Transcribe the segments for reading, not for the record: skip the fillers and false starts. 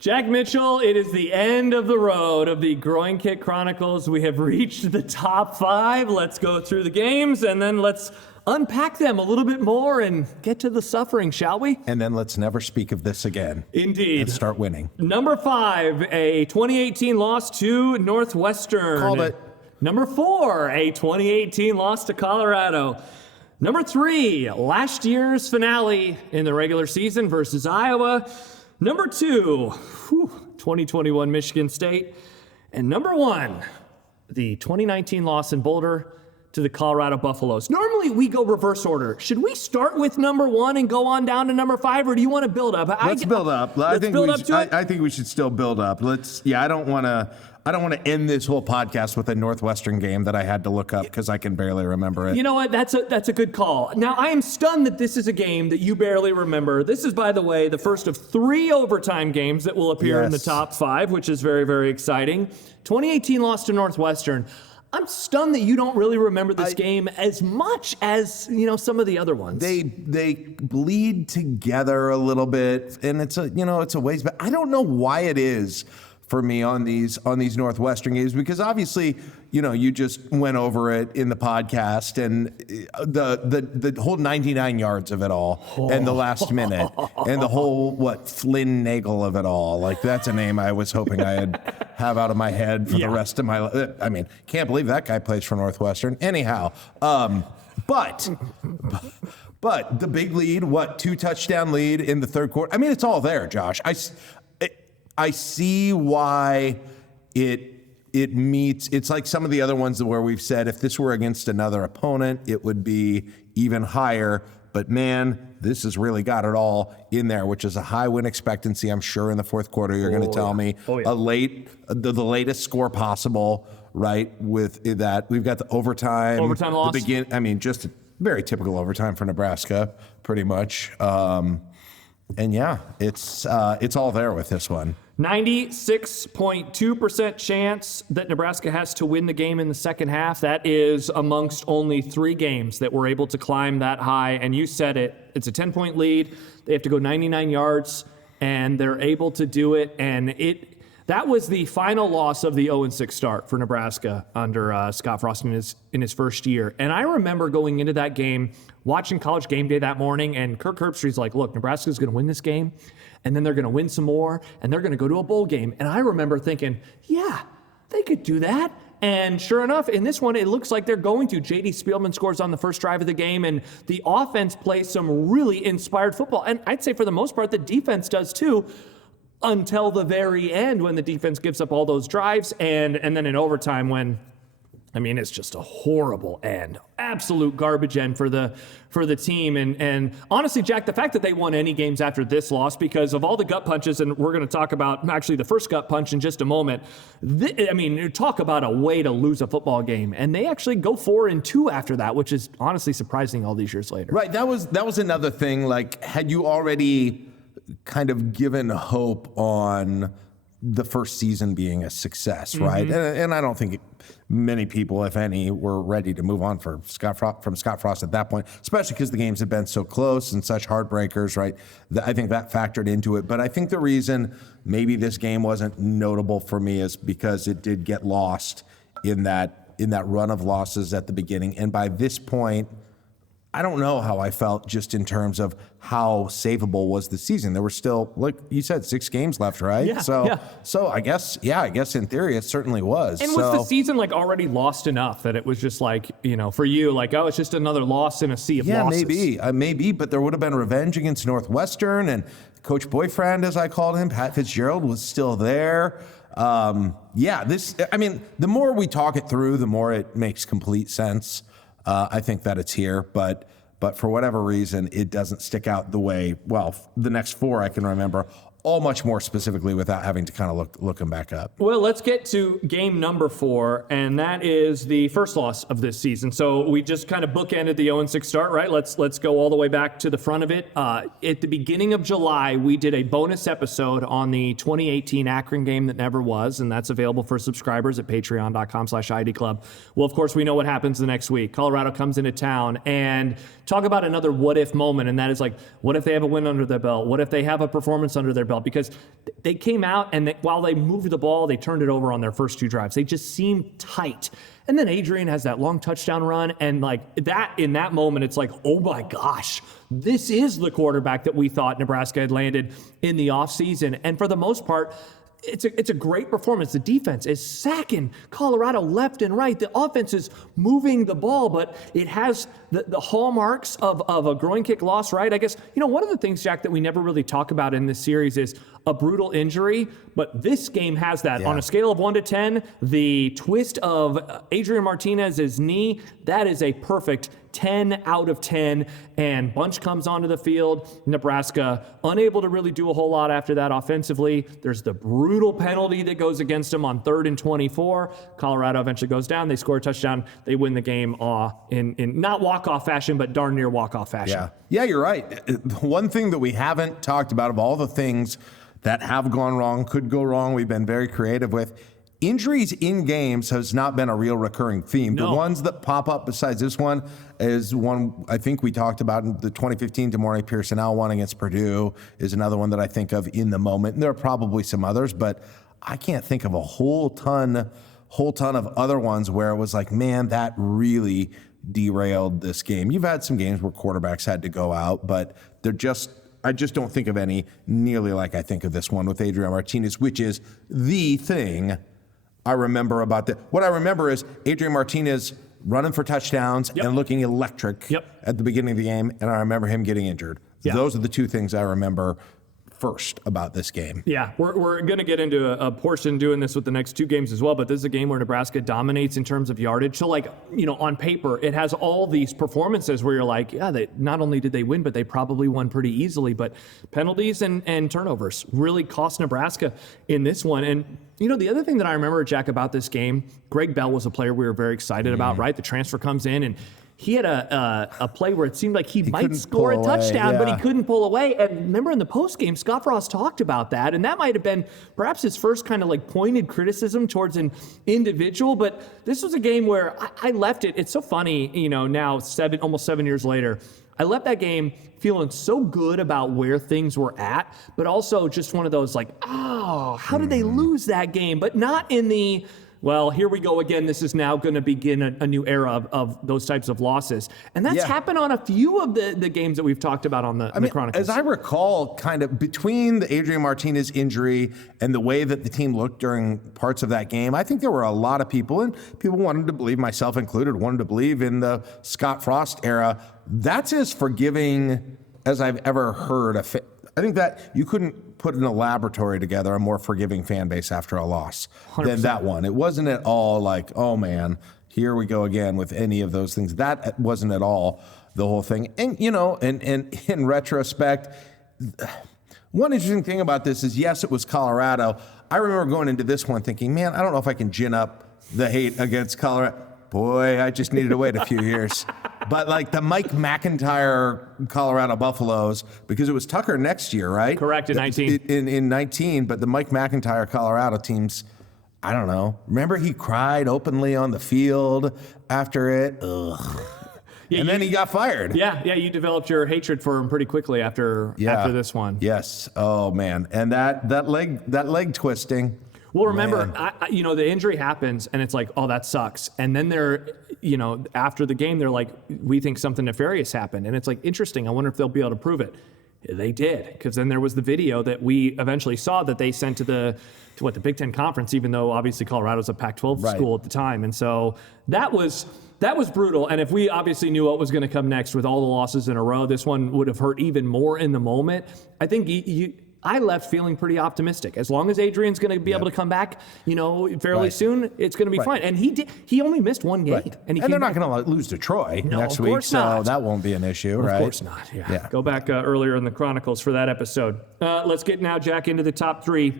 Jack Mitchell, it is the end of the road of the Groin Kick Chronicles. We have reached the top 5. Let's go through the games, and then let's unpack them a little bit more and get to the suffering, shall we? And then let's never speak of this again. Indeed. And start winning. Number 5, a 2018 loss to Northwestern. Called it. Number 4, a 2018 loss to Colorado. Number 3, last year's finale in the regular season versus Iowa. Number 2, 2021 Michigan State. And number 1, the 2019 loss in Boulder to the Colorado Buffaloes. Normally we go reverse order. Should we start with number 1 and go on down to number 5, or do you want to build up? Let's build up. I think we should still build up. I don't want to end this whole podcast with a Northwestern game that I had to look up because I can barely remember it. You know what? That's a good call. Now, I am stunned that this is a game that you barely remember. This is, by the way, the first of 3 overtime games that will appear in the top 5, which is very, very exciting. 2018 loss to Northwestern. I'm stunned that you don't really remember this game as much as, some of the other ones. They bleed together a little bit, and it's a ways, but I don't know why it is for me on these Northwestern games, because obviously, you just went over it in the podcast, and the whole 99 yards of it all, and the last minute, and the whole Flynn Nagel of it all. Like, that's a name I was hoping I'd have out of my head for the rest of my life. I mean, can't believe that guy plays for Northwestern. Anyhow, but the big lead, 2 touchdown lead in the third quarter. I mean, it's all there, Josh. I see why it meets. It's like some of the other ones where we've said if this were against another opponent, it would be even higher. But man, this has really got it all in there, which is a high win expectancy. I'm sure in the fourth quarter you're going to tell me the latest score possible, right? With that, we've got the overtime loss. Just a very typical overtime for Nebraska, pretty much. And yeah, it's all there with this one. 96.2% chance that Nebraska has to win the game in the second half. That is amongst only 3 games that were able to climb that high. And you said it. It's a 10-point lead. They have to go 99 yards, and they're able to do it. And that was the final loss of the 0-6 start for Nebraska under Scott Frost in his first year. And I remember going into that game, watching College Game Day that morning, and Kirk Herbstreit's like, look, Nebraska's going to win this game, and then they're going to win some more, and they're going to go to a bowl game. And I remember thinking, yeah, they could do that. And sure enough, in this one, it looks like they're going to. J.D. Spielman scores on the first drive of the game, and the offense plays some really inspired football. And I'd say for the most part, the defense does too, until the very end when the defense gives up all those drives. And then in overtime when, it's just a horrible end. Absolute garbage end for the team. And honestly, Jack, the fact that they won any games after this loss, because of all the gut punches, and we're going to talk about actually the first gut punch in just a moment. Talk about a way to lose a football game. And they actually go 4-2 after that, which is honestly surprising all these years later. Right. That was another thing. Like, had you already kind of given hope on the first season being a success, right? And I don't think many people, if any, were ready to move on from Scott Frost at that point, especially because the games had been so close and such heartbreakers, right? I think that factored into it. But I think the reason maybe this game wasn't notable for me is because it did get lost in that run of losses at the beginning. And by this point, I don't know how I felt just in terms of how savable was the season. There were still, like you said, 6 games left, right? Yeah, so I guess in theory it certainly was. And was the season already lost enough that it was just for you, it's just another loss in a sea of losses? Yeah, maybe, but there would have been revenge against Northwestern, and Coach Boyfriend, as I called him, Pat Fitzgerald, was still there. The more we talk it through, the more it makes complete sense. I think that it's here, but for whatever reason, it doesn't stick out the way, the next 4 I can remember, all much more specifically without having to kind of look them back up. Well, let's get to game number 4, and that is the first loss of this season. So we just kind of bookended the 0-6 start, right? Let's go all the way back to the front of it. At the beginning of July, we did a bonus episode on the 2018 Akron game that never was, and that's available for subscribers at patreon.com/ID Club. Well, of course, we know what happens the next week. Colorado comes into town, and talk about another what-if moment, and that is what if they have a win under their belt? What if they have a performance under their belt, because they came out and while they moved the ball, they turned it over on their first 2 drives. They just seemed tight. And then Adrian has that long touchdown run, and like that, in that moment, it's like, oh my gosh, this is the quarterback that we thought Nebraska had landed in the offseason. And for the most part, it's a great performance. The defense is sacking Colorado left and right. The offense is moving the ball, but it has the hallmarks of a groin kick loss, right? I guess, one of the things, Jack, that we never really talk about in this series is a brutal injury, but this game has that. On a scale of 1 to 10, the twist of Adrian Martinez's knee, that is a perfect 10 out of 10, and Bunch comes onto the field. Nebraska unable to really do a whole lot after that offensively. There's the brutal penalty that goes against them on 3rd and 24. Colorado eventually goes down. They score a touchdown. They win the game in not walk-off fashion, but darn near walk-off fashion. Yeah, you're right. One thing that we haven't talked about, of all the things that have gone wrong, could go wrong, we've been very creative with, injuries in games has not been a real recurring theme. No. The ones that pop up besides this one is one I think we talked about in the 2015 Demorne Pearson one against Purdue is another one that I think of in the moment. And there are probably some others, but I can't think of a whole ton of other ones where it was like, man, that really derailed this game. You've had some games where quarterbacks had to go out, but I just don't think of any nearly like I think of this one with Adrian Martinez, which is the thing I remember about that. What I remember is Adrian Martinez running for touchdowns and looking electric at the beginning of the game, and I remember him getting injured. Those are the 2 things I remember first about this game. Yeah, we're going to get into a portion doing this with the next 2 games as well, but this is a game where Nebraska dominates in terms of yardage. So, on paper, it has all these performances where you're like, they not only did they win, but they probably won pretty easily. But penalties and turnovers really cost Nebraska in this one. And, the other thing that I remember, Jack, about this game, Greg Bell was a player we were very excited about, right? The transfer comes in, and he had a play where it seemed like he might score a touchdown, but he couldn't pull away. And remember in the postgame, Scott Frost talked about that, and that might have been perhaps his first kind of pointed criticism towards an individual. But this was a game where I left it. It's so funny, now almost 7 years later, I left that game feeling so good about where things were at, but also just one of those how did they lose that game? But not in the, well, here we go again. This is now going to begin a new era of those types of losses. And that's happened on a few of the games that we've talked about on the Chronicles. As I recall, kind of between the Adrian Martinez injury and the way that the team looked during parts of that game, I think there were a lot of people, and people wanted to believe, myself included, wanted to believe in the Scott Frost era. That's as forgiving as I've ever heard. I think that you couldn't put in a laboratory together a more forgiving fan base after a loss 100%. Than that one. It wasn't at all like, oh man, here we go again with any of those things. That wasn't at all the whole thing. And, and in retrospect, one interesting thing about this is, yes, it was Colorado. I remember going into this one thinking, man, I don't know if I can gin up the hate against Colorado. Boy, I just needed to wait a few years. But the Mike McIntyre Colorado Buffaloes, because it was Tucker next year, right? Correct, in 19. In 19, but the Mike McIntyre Colorado teams, I don't know. Remember he cried openly on the field after it? Ugh. Yeah, and then he got fired. Yeah, you developed your hatred for him pretty quickly after this one. Yes. Oh, man. And that leg twisting. Well, remember, the injury happens, and it's like, oh, that sucks. And then after the game, they're like, we think something nefarious happened. And it's like, interesting. I wonder if they'll be able to prove it. They did, because then there was the video that we eventually saw that they sent to the Big Ten Conference, even though obviously Colorado's a Pac-12 school at the time. And so that was brutal. And if we obviously knew what was going to come next with all the losses in a row, this one would have hurt even more in the moment. I think I left feeling pretty optimistic. As long as Adrian's going to be able to come back, fairly soon, it's going to be fine. And he did. He only missed one game, and they're not going to lose to Troy next week, so that won't be an issue, right? Of course not. Yeah. Go back earlier in the Chronicles for that episode. Let's get now, Jack, into the top 3.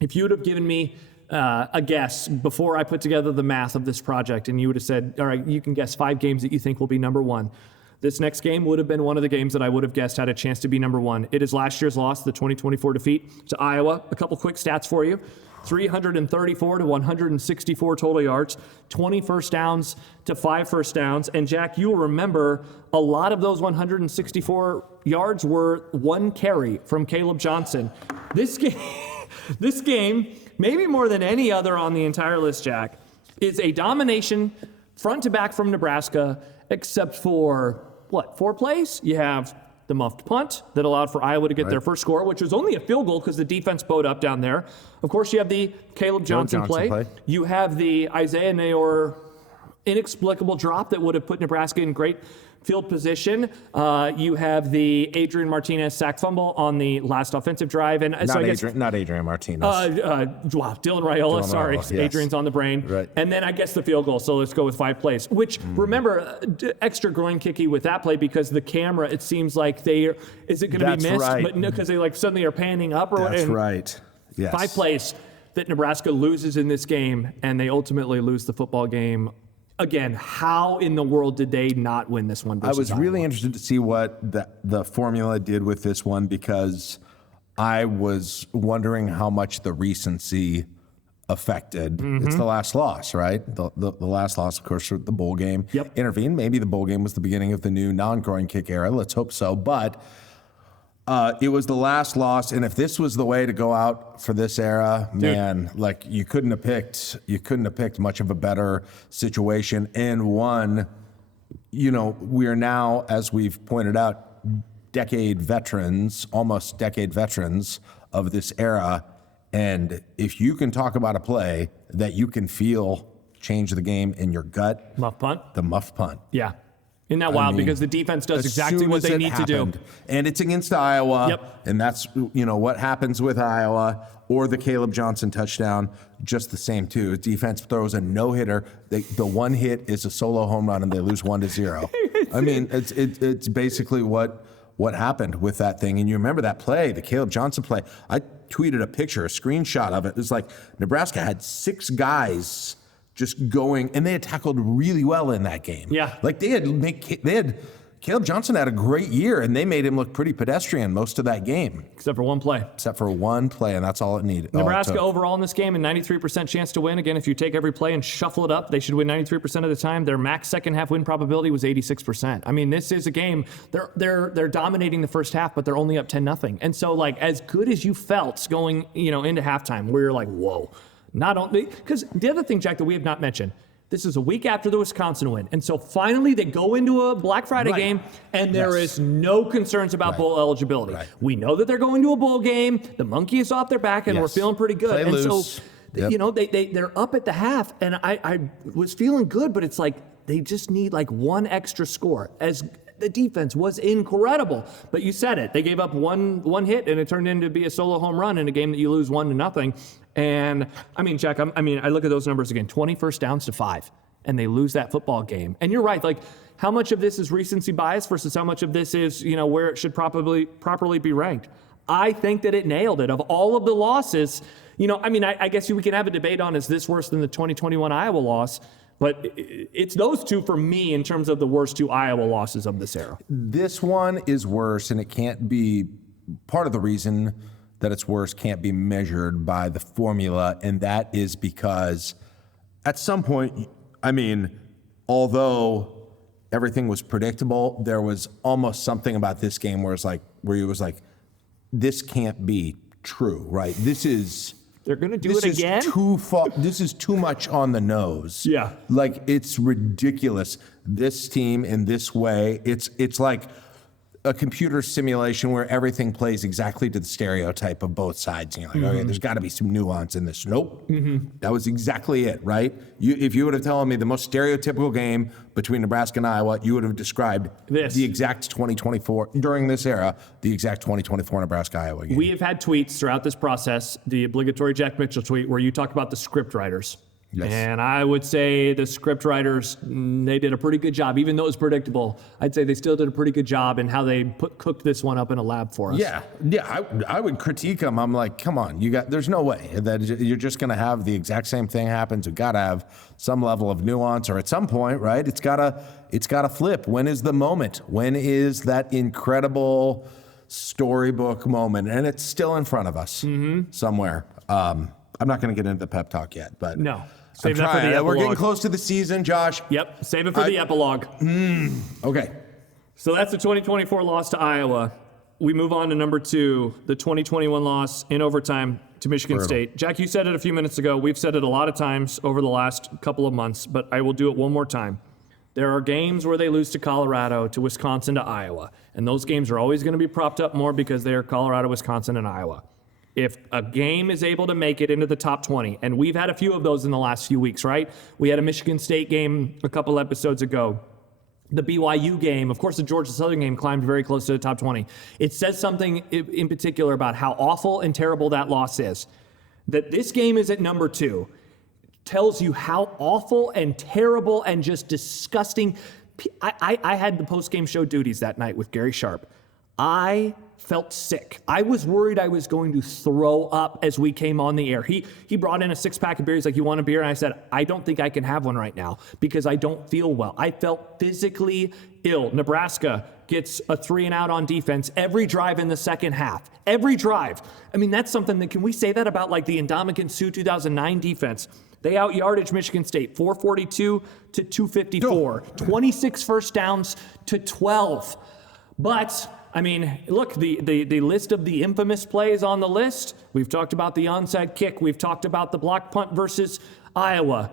If you would have given me a guess before I put together the math of this project, and you would have said, all right, you can guess 5 games that you think will be number 1. This next game would have been one of the games that I would have guessed had a chance to be number one. It is last year's loss, the 2024 defeat to Iowa. A couple quick stats for you. 334 to 164 total yards, 20 first downs to 5 first downs. And Jack, you will remember a lot of those 164 yards were one carry from Caleb Johnson. This game, maybe more than any other on the entire list, Jack, is a domination front to back from Nebraska, except for, 4 plays? You have the muffed punt that allowed for Iowa to get their first score, which was only a field goal because the defense bowed up down there. Of course, you have the Caleb Johnson play. You have the Isaiah Nayor inexplicable drop that would have put Nebraska in great field position. You have the Adrian Martinez sack fumble on the last offensive drive. And Not Adrian Martinez. Dylan Raiola, sorry. Yes. Adrian's on the brain. Right. And then I guess the field goal. So let's go with 5 plays, which remember, extra groin kicky with that play because the camera, it seems like is it going to be missed? Right. But no, because they suddenly are panning up or That's whatever. right. Yes. 5 plays that Nebraska loses in this game, and they ultimately lose the football game. Again, how in the world did they not win this one? I was really Iowa? interested to see what the formula did with this one because I was wondering how much the recency affected. It's the last loss, right? The last loss, of course, the bowl game intervened. Maybe the bowl game was the beginning of the new non-groin kick era. Let's hope so. But it was the last loss, and if this was the way to go out for this era, man, you couldn't have picked much of a better situation. And one, we are now, as we've pointed out, almost decade veterans of this era. And if you can talk about a play that you can feel change the game in your gut, Muff punt. the muff punt. Yeah. Isn't that wild? Because the defense does exactly what they need to do. And it's against Iowa. Yep. And that's, what happens with Iowa or the Caleb Johnson touchdown, just the same too. Defense throws a no-hitter. The one hit is a solo home run and they lose 1-0. I mean, it's basically what happened with that thing. And you remember that play, the Caleb Johnson play. I tweeted a screenshot of it. It's like Nebraska had 6 guys just going, and they had tackled really well in that game. Yeah. Caleb Johnson had a great year, and they made him look pretty pedestrian most of that game. Except for one play. And that's all it needed. Nebraska overall in this game, a 93% chance to win. Again, if you take every play and shuffle it up, they should win 93% of the time. Their max second half win probability was 86%. I mean, this is a game, they're dominating the first half, but they're only up 10-0. And so, as good as you felt going, into halftime, where you're like, whoa. Not only, because the other thing, Jack, that we have not mentioned, this is a week after the Wisconsin win. And so finally they go into a Black Friday game and there is no concerns about bowl eligibility. Right. We know that they're going to a bowl game. The monkey is off their back and we're feeling pretty good. Play and loose. So, they're up at the half and I was feeling good, but it's like they just need one extra score. As the defense was incredible, but you said it. They gave up one hit and it turned into be a solo home run in a game that you lose 1-0. And I mean, Jack, I look at those numbers again, 20 first downs to 5, and they lose that football game. And you're right, how much of this is recency bias versus how much of this is, where it should properly be ranked? I think that it nailed it. Of all of the losses, I guess we can have a debate on, is this worse than the 2021 Iowa loss? But it's those two for me in terms of the worst 2 Iowa losses of this era. This one is worse, and it can't be part of the reason that it's worse can't be measured by the formula, and that is because at some point, although everything was predictable, there was almost something about this game where it was like, this can't be true, right? They're going to do it again? This is too much on the nose. Yeah. It's ridiculous. This team in this way, it's like a computer simulation where everything plays exactly to the stereotype of both sides. And you're like, okay, there's got to be some nuance in this. Nope. That was exactly it, right? If you would have told me the most stereotypical game between Nebraska and Iowa, you would have described the exact 2024, during this era, the exact 2024 Nebraska-Iowa game. We have had tweets throughout this process, the obligatory Jack Mitchell tweet, where you talk about the script writers. Yes. And I would say the script writers, they did a pretty good job. Even though it was predictable, I'd say they still did a pretty good job in how they cooked this one up in a lab for us. Yeah. I would critique them. I'm like, come on, there's no way that you're just going to have the exact same thing happen. You got to have some level of nuance, or at some point, right? It's gotta flip. When is the moment? When is that incredible storybook moment? And it's still in front of us somewhere. I'm not going to get into the pep talk yet, but no. Save that for the epilogue. We're getting close to the season, Josh. Yep. Save it for the epilogue. Okay. So that's the 2024 loss to Iowa. We move on to number 2, the 2021 loss in overtime to Michigan State. Jack, you said it a few minutes ago. We've said it a lot of times over the last couple of months, but I will do it one more time. There are games where they lose to Colorado, to Wisconsin, to Iowa. And those games are always going to be propped up more because they are Colorado, Wisconsin, and Iowa. If a game is able to make it into the top 20, and we've had a few of those in the last few weeks, right? We had a Michigan State game a couple episodes ago. The BYU game, of course, the Georgia Southern game climbed very close to the top 20. It says something in particular about how awful and terrible that loss is. That this game is at number 2 tells you how awful and terrible and just disgusting. I had the post-game show duties that night with Gary Sharp. I felt sick. I was worried I was going to throw up as we came on the air. He brought in a 6-pack of beer. He's like, "You want a beer?" And I said, "I don't think I can have one right now because I don't feel well." I felt physically ill. Nebraska gets a 3-and-out on defense every drive in the second half. Every drive. I mean, that's something that, can we say that about like the Indomitian Sioux 2009 defense? They out-yardage Michigan State 442 to 254, 26 first downs to 12. But I mean, look, the list of the infamous plays on the list. We've talked about the onside kick. We've talked about the block punt versus Iowa.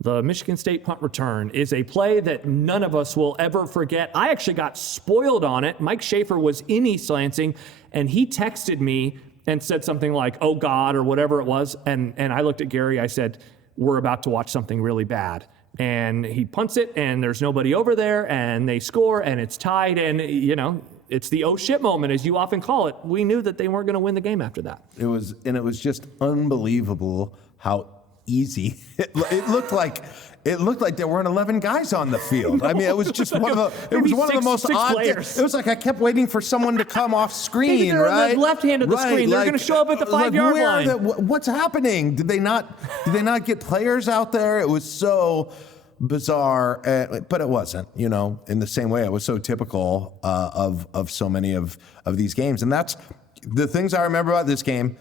The Michigan State punt return is a play that none of us will ever forget. I actually got spoiled on it. Mike Schaefer was in East Lansing, and he texted me and said something like, "Oh, God," or whatever it was. And I looked at Gary. I said, "We're about to watch something really bad." And he punts it, and there's nobody over there, and they score, and it's tied, and, you know, it's the oh shit moment, as you often call it. We knew that they weren't going to win the game after that. It was just unbelievable how easy it looked like. It looked like there weren't 11 guys on the field. I mean, it was just one of the most odd things. It was like I kept waiting for someone to come off screen, right? The left hand of the screen. They're going to show up at the 5-yard line. What's happening? Did they not get players out there? It was so bizarre, but it wasn't, you know, in the same way. It was so typical of so many of these games. And that's the things I remember about this game.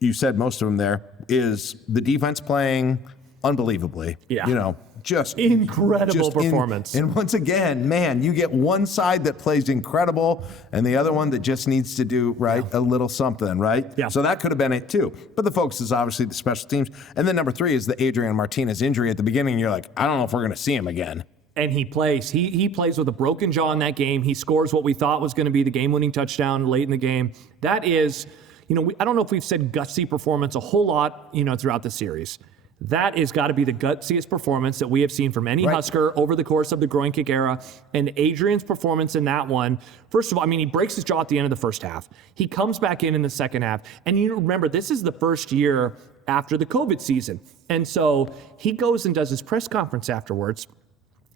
You said most of them there, is the defense playing unbelievably. Yeah. You know, just incredible performance. And once again, man, you get one side that plays incredible and the other one that just needs to do a little something, right? Yeah. So that could have been it too. But the focus is obviously the special teams. And then number 3 is the Adrian Martinez injury at the beginning. You're like, I don't know if we're going to see him again. And he plays. He plays with a broken jaw in that game. He scores what we thought was going to be the game-winning touchdown late in the game. That is, you know, I don't know if we've said gutsy performance a whole lot, you know, throughout the series. That has got to be the gutsiest performance that we have seen from any Husker over the course of the Groin Kick era. And Adrian's performance in that one, first of all, I mean, he breaks his jaw at the end of the first half. He comes back in the second half. And you remember, this is the first year after the COVID season. And so he goes and does his press conference afterwards.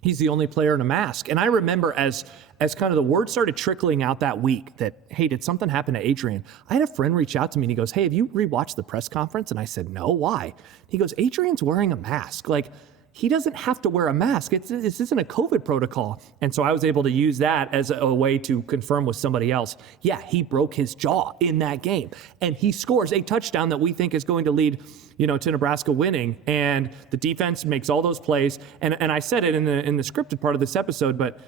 He's the only player in a mask. And I remember as kind of the word started trickling out that week that, hey, did something happen to Adrian? I had a friend reach out to me and he goes, hey, have you rewatched the press conference? And I said, no, why? He goes, Adrian's wearing a mask. Like, he doesn't have to wear a mask. This isn't a COVID protocol. And so I was able to use that as a way to confirm with somebody else. Yeah, he broke his jaw in that game. And he scores a touchdown that we think is going to lead, you know, to Nebraska winning. And the defense makes all those plays. And I said it in the scripted part of this episode, but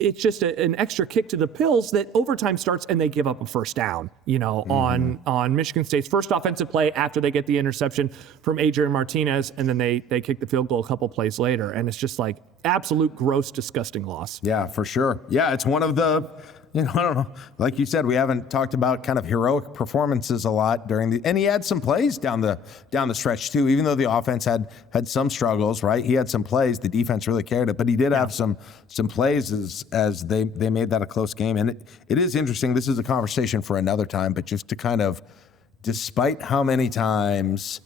it's just an extra kick to the pills that overtime starts and they give up a first down, you know, on Michigan State's first offensive play after they get the interception from Adrian Martinez, and then they kick the field goal a couple plays later. And it's just like absolute gross, disgusting loss. Yeah, for sure. Yeah, it's one of the, you know, I don't know. Like you said, we haven't talked about kind of heroic performances a lot and he had some plays down the stretch too, even though the offense had some struggles, right? He had some plays, the defense really carried it, but he did have some plays as they made that a close game. And it is interesting. This is a conversation for another time, but just to kind of, despite how many times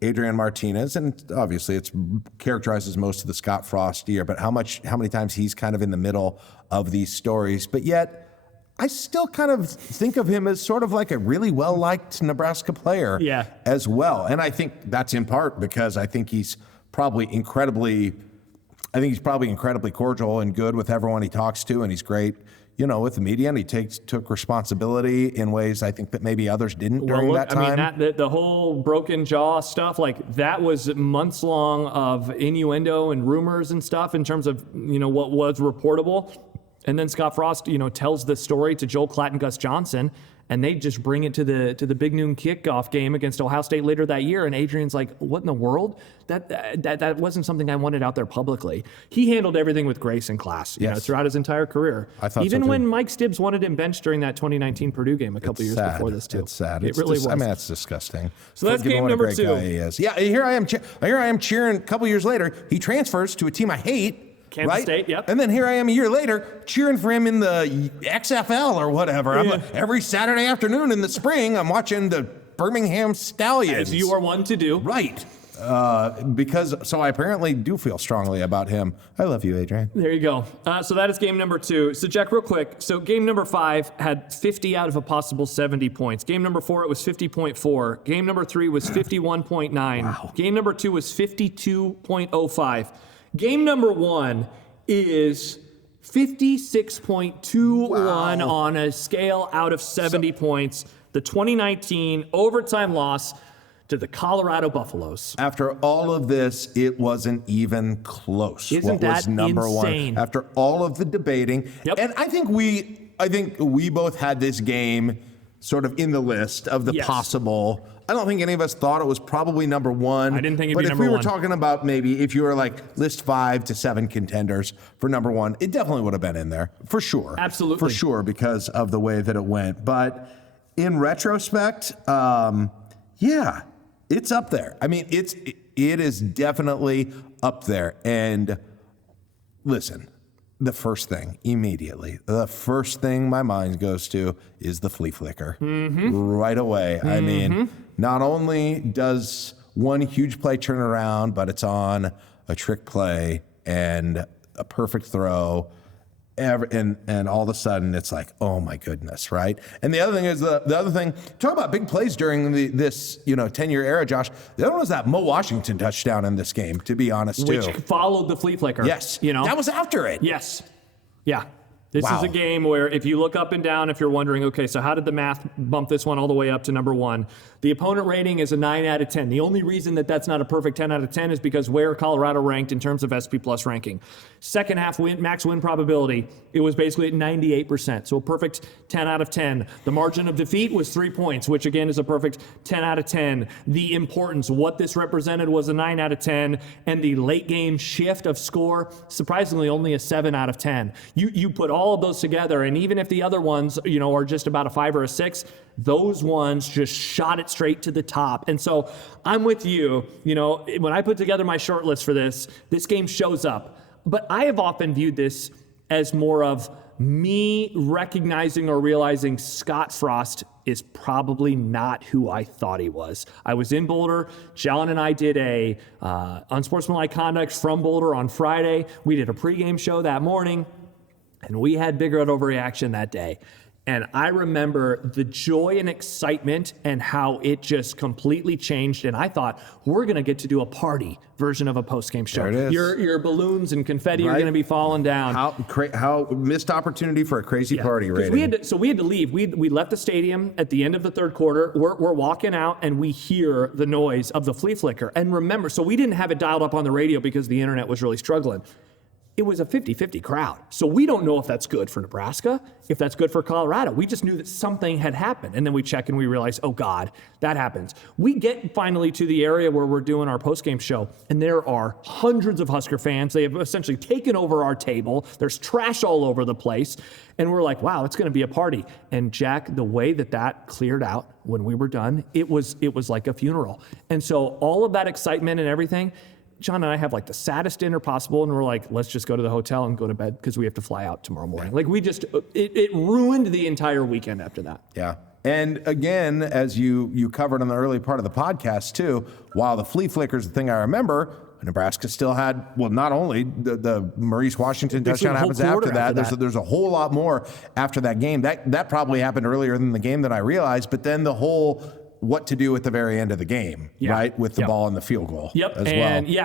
Adrian Martinez, and obviously it's characterizes most of the Scott Frost year, but how many times he's kind of in the middle of these stories, but yet I still kind of think of him as sort of like a really well-liked Nebraska player as well. And I think that's in part because I think he's probably incredibly cordial and good with everyone he talks to, and he's great, with the media, and he took responsibility in ways I think that maybe others didn't during that time. I mean, the whole broken jaw stuff, like that was months long of innuendo and rumors and stuff in terms of, what was reportable. And then Scott Frost, tells the story to Joel Klatt and Gus Johnson, and they just bring it to the Big Noon kickoff game against Ohio State later that year. And Adrian's like, "What in the world? That wasn't something I wanted out there publicly." He handled everything with grace and class, throughout his entire career. I thought even so too. When Mike Stibbs wanted him benched during that 2019 Purdue game a couple years before this too. It's sad. It really was. I mean, that's disgusting. So that's game number 2. Yeah, here I am cheering. A couple years later, he transfers to a team I hate. Kansas State, yep. And then here I am a year later cheering for him in the XFL or whatever. Every Saturday afternoon in the spring, I'm watching the Birmingham Stallions. As you are one to do. Right. So I apparently do feel strongly about him. I love you, Adrian. There you go. So that is game number 2. So Jack, real quick. So game number 5 had 50 out of a possible 70 points. Game number 4, it was 50.4. Game number 3 was 51.9. Wow. Game number 2 was 52.05. Game number 1 is 56.21 on a scale out of 70 points. The 2019 overtime loss to the Colorado Buffaloes. After all of this, it wasn't even close. Isn't that was number insane? 1 after all of the debating. Yep. And I think we both had this game sort of in the list of the possible. I don't think any of us thought it was probably number 1. I didn't think it'd be number 1. But if we were talking about maybe if you were like list 5 to 7 contenders for number 1, it definitely would have been in there for sure. Absolutely. For sure, because of the way that it went. But in retrospect, it's up there. I mean, it is definitely up there. And listen, the first thing my mind goes to is the flea flicker right away. I mean, not only does one huge play turn around, but it's on a trick play and a perfect throw. And all of a sudden it's like, oh my goodness, right? And the other thing is talk about big plays during this 10-year era, Josh. The other one was that Mo Washington touchdown in this game, to be honest, too. Which followed the flea flicker. Yes. That was after it. Yes. Yeah. This is a game where if you look up and down, if you're wondering, okay, so how did the math bump this one all the way up to number 1? The opponent rating is a 9 out of 10. The only reason that that's not a perfect 10 out of 10 is because where Colorado ranked in terms of SP Plus ranking. Second half max win probability, it was basically at 98%. So a perfect 10 out of 10. The margin of defeat was 3 points, which again is a perfect 10 out of 10. The importance, what this represented, was a 9 out of 10. And the late game shift of score, surprisingly only a 7 out of 10. You put all of those together, and even if the other ones, are just about a 5 or a 6, those ones just shot it straight to the top. And so I'm with you. When I put together my short list for this game shows up. But I have often viewed this as more of me recognizing or realizing Scott Frost is probably not who I thought he was. I was in Boulder. John and I did a unsportsmanlike conduct from Boulder on Friday. We did a pregame show that morning, and we had bigger overreaction that day. And I remember the joy and excitement and how it just completely changed. And I thought, we're going to get to do a party version of a post-game show. There it is. Your balloons and confetti are going to be falling down. How missed opportunity for a crazy party rating. We had to leave. We left the stadium at the end of the third quarter. We're walking out, and we hear the noise of the flea flicker. And remember, so we didn't have it dialed up on the radio because the internet was really struggling. It was a 50-50 crowd. So we don't know if that's good for Nebraska, if that's good for Colorado. We just knew that something had happened. And then we check and we realize, oh God, that happens. We get finally to the area where we're doing our postgame show, and there are hundreds of Husker fans. They have essentially taken over our table. There's trash all over the place. And we're like, wow, it's going to be a party. And Jack, the way that cleared out when we were done, it was like a funeral. And so all of that excitement and everything, John and I have like the saddest dinner possible, and we're like, let's just go to the hotel and go to bed because we have to fly out tomorrow morning. Like it ruined the entire weekend after that. Yeah. And again, as you covered on the early part of the podcast too, while the flea flicker is the thing I remember, Nebraska still had, well, not only the Maurice Washington touchdown happens after that. There's a whole lot more after that game. That probably happened earlier than the game than I realized. But then the whole what to do at the very end of the game, right, with the ball and the field goal.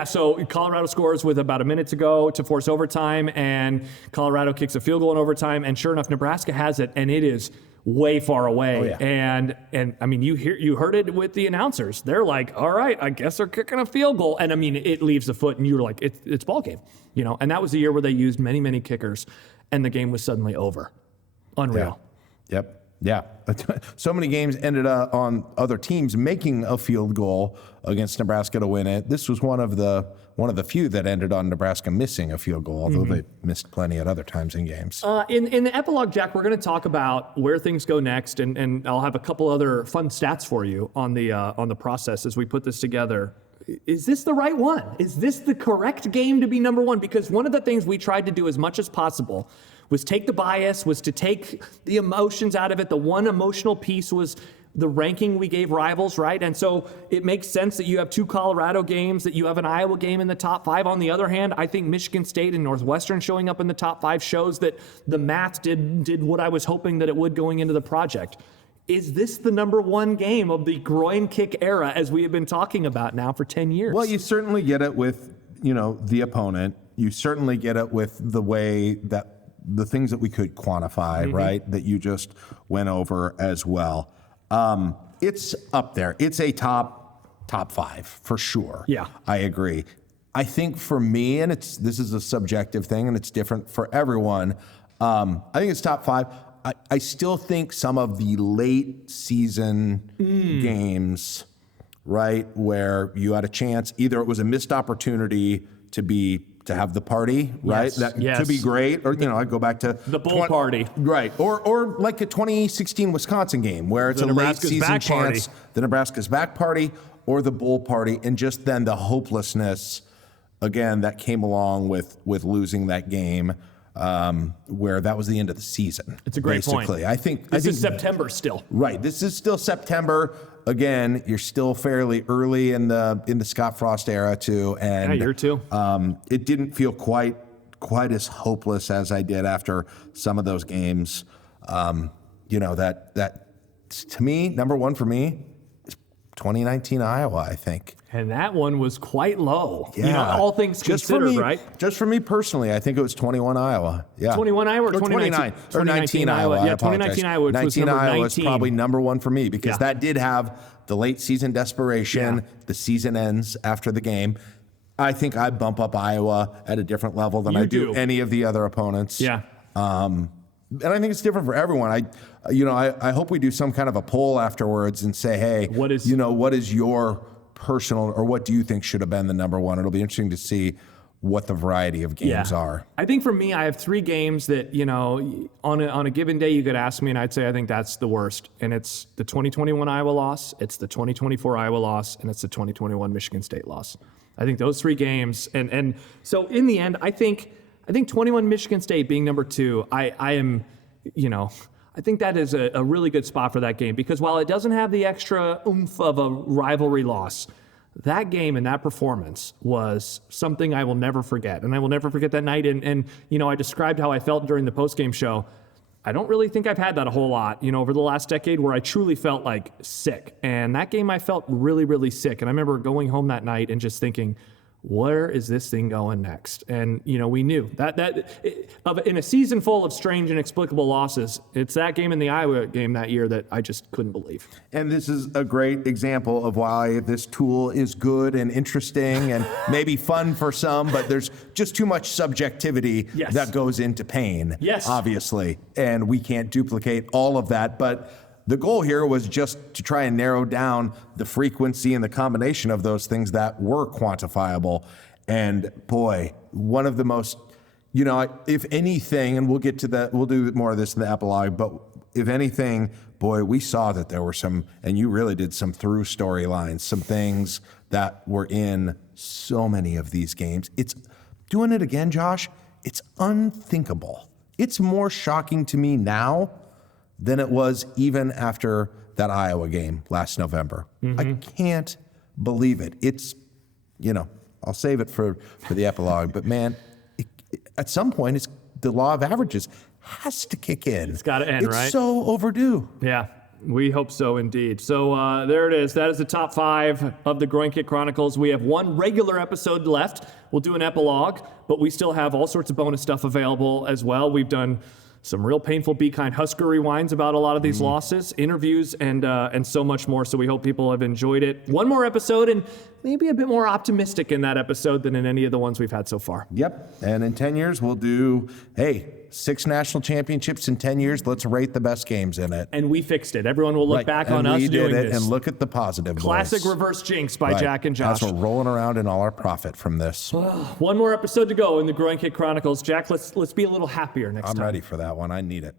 So Colorado scores with about a minute to go to force overtime, and Colorado kicks a field goal in overtime, and sure enough, Nebraska has it, and it is way far away. And I mean, you heard it with the announcers. They're like, all right, I guess they're kicking a field goal. And I mean, it leaves the foot, and you're like, it's ball game, and that was the year where they used many, many kickers, and the game was suddenly over. Unreal. Yeah. So many games ended up on other teams making a field goal against Nebraska to win it. This was one of the few that ended on Nebraska missing a field goal, although they missed plenty at other times in games. In the epilogue, Jack, we're going to talk about where things go next, and I'll have a couple other fun stats for you on the process as we put this together. Is this the right one? Is this the correct game to be number one? Because one of the things we tried to do as much as possible was take the bias, was to take the emotions out of it. The one emotional piece was the ranking we gave rivals, right? And so it makes sense that you have two Colorado games, that you have an Iowa game in the top 5. On the other hand, I think Michigan State and Northwestern showing up in the top 5 shows that the math did what I was hoping that it would going into the project. Is this the number one game of the Groin Kick era, as we have been talking about now for 10 years? Well, you certainly get it with, the opponent. You certainly get it with the way that the things that we could quantify, right, that you just went over as well. It's up there. It's a top 5 for sure. Yeah. I agree. I think for me, and this is a subjective thing and it's different for everyone, I think it's top 5. I still think some of the late season games, right, where you had a chance, either it was a missed opportunity to have the party, right? To be great, or I'd go back to the bull party, right? Or like a 2016 Wisconsin game where it's a late season chance, the Nebraska's back party or the bull party, and just then the hopelessness again that came along with losing that game, where that was the end of the season. It's a great point. I think this is September still. Right. This is still September. Again, you're still fairly early in the Scott Frost era too, and year two. It didn't feel quite as hopeless as I did after some of those games. That to me, number one for me is 2019 Iowa, I think. And that one was quite low. Yeah. All things considered, right? Just for me personally, I think it was 21 Iowa. Yeah. 21 Iowa or 2019 Iowa. Yeah, 2019 Iowa, which was 19 number Iowa 19. was probably number one for me because that did have the late season desperation. The season ends after the game. I think I bump up Iowa at a different level than I do any of the other opponents. Yeah. And I think it's different for everyone. I hope we do some kind of a poll afterwards and say, hey, what is your personal, or what do you think should have been the number one? It'll be interesting to see what the variety of games are. I think for me, I have 3 games that, on a given day you could ask me and I'd say I think that's the worst. And it's the 2021 Iowa loss, it's the 2024 Iowa loss, and it's the 2021 Michigan State loss. I think those 3 games. And so in the end, I think 21 Michigan State being number 2, I think that is a really good spot for that game, because while it doesn't have the extra oomph of a rivalry loss, that game and that performance was something I will never forget. And I will never forget that night. And I described how I felt during the postgame show. I don't really think I've had that a whole lot, over the last decade, where I truly felt like sick. And that game I felt really, really sick. And I remember going home that night and just thinking, where is this thing going next? And, we knew that in a season full of strange, inexplicable losses, it's that game and the Iowa game that year that I just couldn't believe. And this is a great example of why this tool is good and interesting and maybe fun for some, but there's just too much subjectivity that goes into pain, obviously. And we can't duplicate all of that, but the goal here was just to try and narrow down the frequency and the combination of those things that were quantifiable. And boy, one of the most, if anything, and we'll get to that, we'll do more of this in the epilogue, but if anything, boy, we saw that there were some, and you really did some through storylines, some things that were in so many of these games. It's doing it again, Josh. It's unthinkable. It's more shocking to me now than it was even after that Iowa game last November. I can't believe it. It's, I'll save it for the epilogue, but man, at some point, it's the law of averages has to kick in. It's got to end, right? It's so overdue. Yeah, we hope so indeed. So there it is. That is the top 5 of the Groin Kick Chronicles. We have one regular episode left. We'll do an epilogue, but we still have all sorts of bonus stuff available as well. We've done some real painful Be Kind Husker rewinds about a lot of these losses, interviews, and so much more. So we hope people have enjoyed it. One more episode, and maybe a bit more optimistic in that episode than in any of the ones we've had so far. Yep. And in 10 years, we'll do, 6 national championships in 10 years. Let's rate the best games in it. And we fixed it. Everyone will look back on us we doing did it, this. and look at the positive. Classic boys. reverse jinx by Jack and Josh. As we're rolling around in all our profit from this. One more episode to go in the Groin Kick Chronicles. Jack, let's be a little happier next time. I'm ready for that one. I need it.